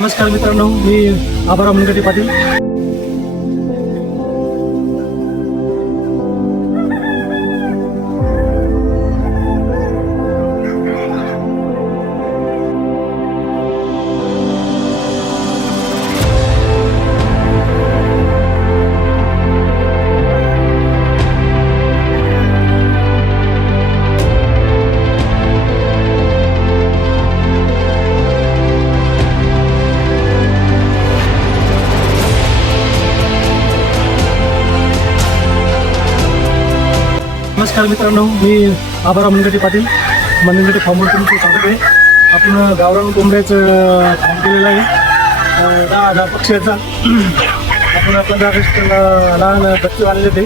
नमस्कार मित्रांनो, मी आभाराव मुनगटे पाटील. नमस्कार मित्रांनो, मी आभाराव मुनगटे पाटील. मुनगटे फार्मवर तुमचं स्वागत आहे. आपण गावरान कोंबड्याचं फार्म केलेलं आहे 10 पक्षाचा. आपण 15 ऑगस्टला लहान बच्चे आणले ते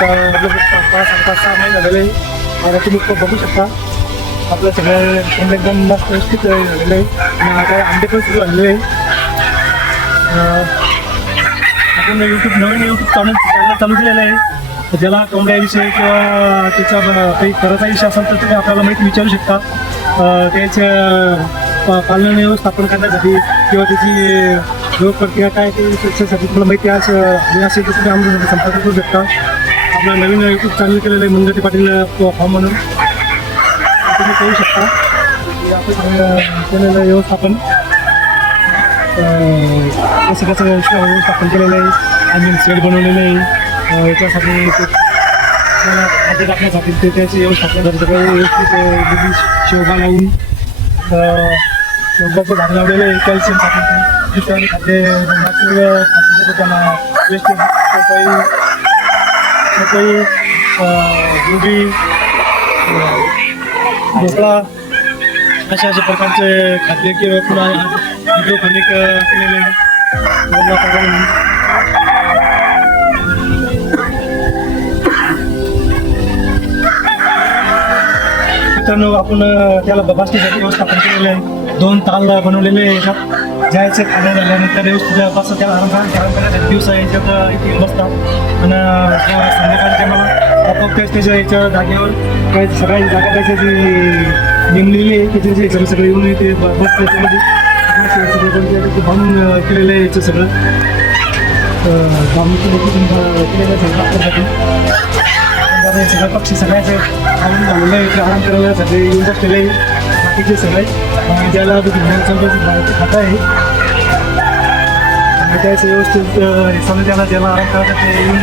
5-6 महिने झालेले आहे. तुम्ही बघू शकता आपल्या सगळ्या कोंबड्या एकदम मस्त व्यवस्थित झालेलं आहे. आता अंडे पण सुरू झालेले आहे. आपण नवीन यूट्यूब चॅनल चालू केलेलं आहे. ज्याला कोंबड्याविषयी किंवा त्याचा काही करायचा विषय असेल तर तुम्ही आपल्याला माहिती विचारू शकता. त्याच्या पालन व्यवस्थापन करण्यासाठी किंवा त्याची रोग प्रक्रिया काय ते त्याच्यासाठी तुम्हाला माहिती असेल तर तुम्ही आमच्यासाठी संपर्क करू शकता. आपलं नवीन यूट्यूब चॅनल केलेलं आहे मुनगटे पाटील फॉर्म म्हणून तुम्ही करू शकता. आपण केलेलं व्यवस्थापन कसं व्यवस्थापन केलेलं आहे. आम्ही सेट बनवलेलं आहे. याच्यासाठी त्याला खाद्य टाकण्यासाठी ते त्याची व्यवस्थापन करतं. व्यवस्थित शेवगा लावून शेवगाचं झाड लावलेलं आहे. कॅल्शियमसाठी दुसऱ्या खाद्य त्याला वेस्ट सकाळी गोबी ढोकळा अशा प्रकारचे खाद्य किंवा पुन्हा हायड्रोपोनिक केलेले मित्रांनो, आपण त्याला बसण्यासाठी व्यवस्थापन केलेलं आहे. 2 ताल बनवलेले आहेत. जायचं खाणं झाल्यानंतर व्यवस्थित त्याला आराम करण्यासाठी दिवसा याच्यात इथे बसतात आणि संध्याकाळच्या मला आपोआप त्याच्या याच्या जागेवर काही सगळ्या जागा त्याच्या जी नेमलेली आहे त्याचे सगळं येऊन येते बस त्याच्यामध्ये सगळं बांधून केलेलं आहे. याचं सगळं केलेलं आहे. सगळं पक्षी सगळ्याचे आनंद झालेलं आहे. ते आराम करायला सगळे येऊन बसलेले आहे. बाकीचे सगळे ज्याला माहिती खात आहे त्याचं व्यवस्थित समजा ज्याला आराम करायचं ते येऊन